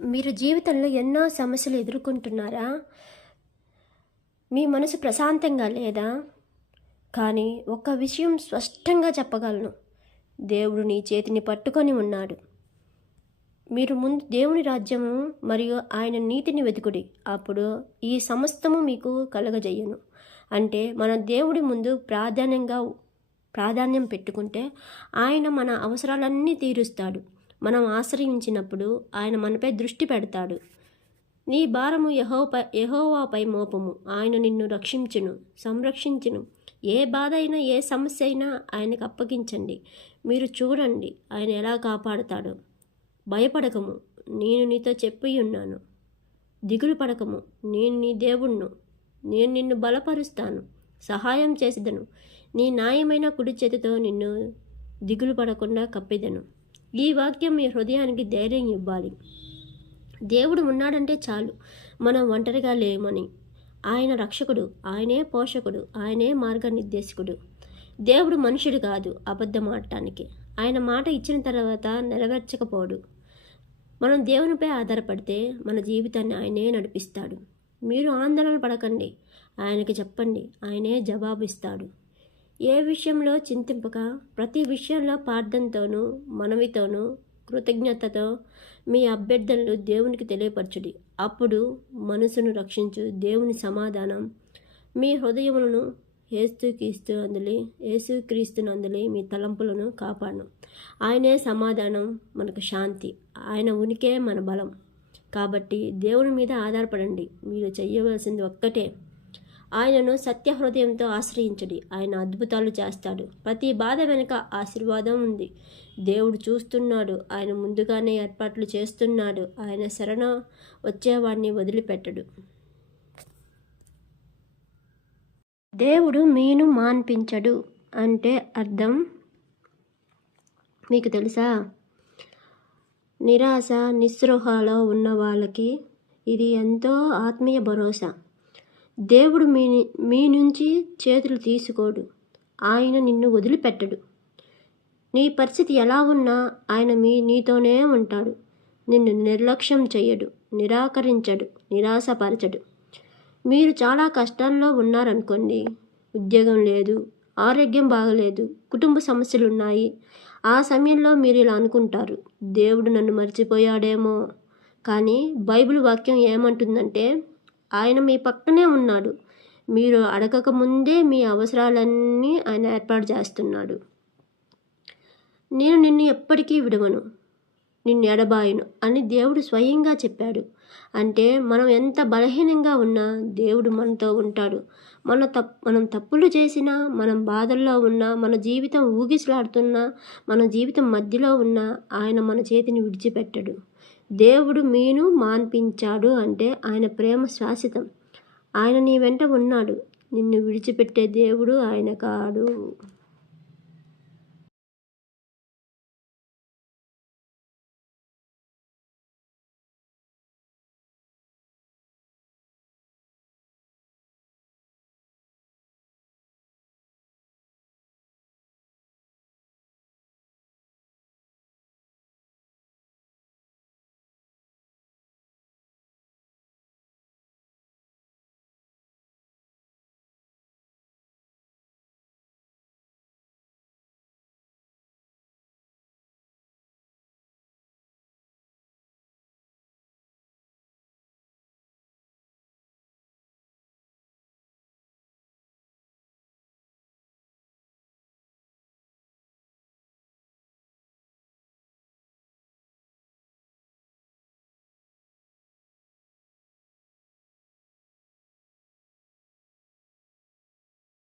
మీరు జీవితంలో ఎన్నో సమస్యలు ఎదుర్కొంటున్నారా? మీ మనసు ప్రశాంతంగా లేదా? కానీ ఒక విషయం స్పష్టంగా చెప్పగలను. దేవుడు నీ చేతిని పట్టుకొని ఉన్నాడు. మీరు ముందు దేవుని రాజ్యము మరియు ఆయన నీతిని వెతుకుడి. అప్పుడు ఈ సమస్తము మీకు కలగజేయను. అంటే మన దేవుడి ముందు ప్రాధాన్యంగా ప్రాధాన్యం పెట్టుకుంటే ఆయన మన అవసరాలన్నీ తీరుస్తాడు. మనం ఆశ్రయించినప్పుడు ఆయన మనపై దృష్టి పెడతాడు. నీ భారము యహోపై యహోవాపై మోపము. ఆయన నిన్ను రక్షించును సంరక్షించును. ఏ బాధ అయినా ఏ సమస్య అయినా ఆయనకు అప్పగించండి. మీరు చూడండి ఆయన ఎలా కాపాడతాడో. భయపడకము నేను నీతో చెప్పి ఉన్నాను. దిగులు పడకము నేను నీ దేవుణ్ణు నేను నిన్ను బలపరుస్తాను. సహాయం చేసేదను. నీ న్యాయమైన కుడి చేతితో నిన్ను దిగులు పడకుండా కప్పిదను. ఈ వాక్యం మీ హృదయానికి ధైర్యం ఇవ్వాలి. దేవుడు ఉన్నాడంటే చాలు. మనం ఒంటరిగా లేమని. ఆయన రక్షకుడు ఆయనే పోషకుడు ఆయనే మార్గనిర్దేశకుడు. దేవుడు మనుషుడు కాదు అబద్ధం ఆడటానికి. ఆయన మాట ఇచ్చిన తర్వాత నెరవేర్చకపోడు. మనం దేవునిపై ఆధారపడితే మన జీవితాన్ని ఆయనే నడిపిస్తాడు. మీరు ఆందోళన పడకండి. ఆయనకి చెప్పండి. ఆయనే జవాబు ఇస్తాడు ఏ విషయంలో చింతింపక ప్రతి విషయంలో ప్రార్థనతోనూ మనవితోనూ కృతజ్ఞతతో మీ అభ్యర్థనలు దేవునికి తెలియపరచుడి. అప్పుడు మనసును రక్షించు దేవుని సమాధానం. మీ హృదయములను ఏసుక్రీస్తు అందులి ఏసుక్రీస్తునందులి మీ తలంపులను కాపాడను. ఆయనే సమాధానం మనకు శాంతి. ఆయన ఉనికే మన బలం. కాబట్టి దేవుని మీద ఆధారపడండి. మీరు చేయవలసింది ఒక్కటే. ఆయనను సత్య హృదయంతో ఆశ్రయించడి. ఆయన అద్భుతాలు చేస్తాడు. ప్రతి బాధ వెనుక ఆశీర్వాదం ఉంది. దేవుడు చూస్తున్నాడు. ఆయన ముందుగానే ఏర్పాట్లు చేస్తున్నాడు. ఆయన శరణ వచ్చేవాడిని వదిలిపెట్టడు. దేవుడు మీను మాన్పించడు అంటే అర్థం? మీకు తెలుసా? నిరాశ నిస్సృహలో ఉన్న వాళ్ళకి ఇది ఎంతో ఆత్మీయ భరోసా. దేవుడు మీ మీ నుంచి చేతులు తీసుకోడు. ఆయన నిన్ను వదిలిపెట్టడు. నీ పరిస్థితి ఎలా ఉన్నా ఆయన మీ నీతోనే ఉంటాడు. నిన్ను నిర్లక్ష్యం చేయడు నిరాకరించడు నిరాశపరచడు. మీరు చాలా కష్టాల్లో ఉన్నారనుకోండి. ఉద్యోగం లేదు ఆరోగ్యం బాగలేదు కుటుంబ సమస్యలు ఉన్నాయి ఆ సమయంలో మీరు ఇలా అనుకుంటారు. దేవుడు నన్ను మర్చిపోయాడేమో. కానీ బైబిల్ వాక్యం ఏమంటుందంటే ఆయన మీ పక్కనే ఉన్నాడు. మీరు అడగక ముందే మీ అవసరాలన్నీ ఆయన ఏర్పాటు చేస్తున్నాడు. నేను నిన్ను ఎప్పటికీ విడవను. నిన్ను ఎడబాయను అని దేవుడు స్వయంగా చెప్పాడు. అంటే మనం ఎంత బలహీనంగా ఉన్నా దేవుడు మనతో ఉంటాడు. మన తప్ మనం తప్పులు చేసినా మనం బాధల్లో ఉన్నా మన జీవితం ఊగిసలాడుతున్నా మన జీవితం మధ్యలో ఉన్నా ఆయన మన చేతిని విడిచిపెట్టడు. దేవుడు మీను మాన్పించాడు అంటే ఆయన ప్రేమ శాశ్వతం. ఆయన నీ వెంట ఉన్నాడు. నిన్ను విడిచిపెట్టే దేవుడు ఆయన కాడు.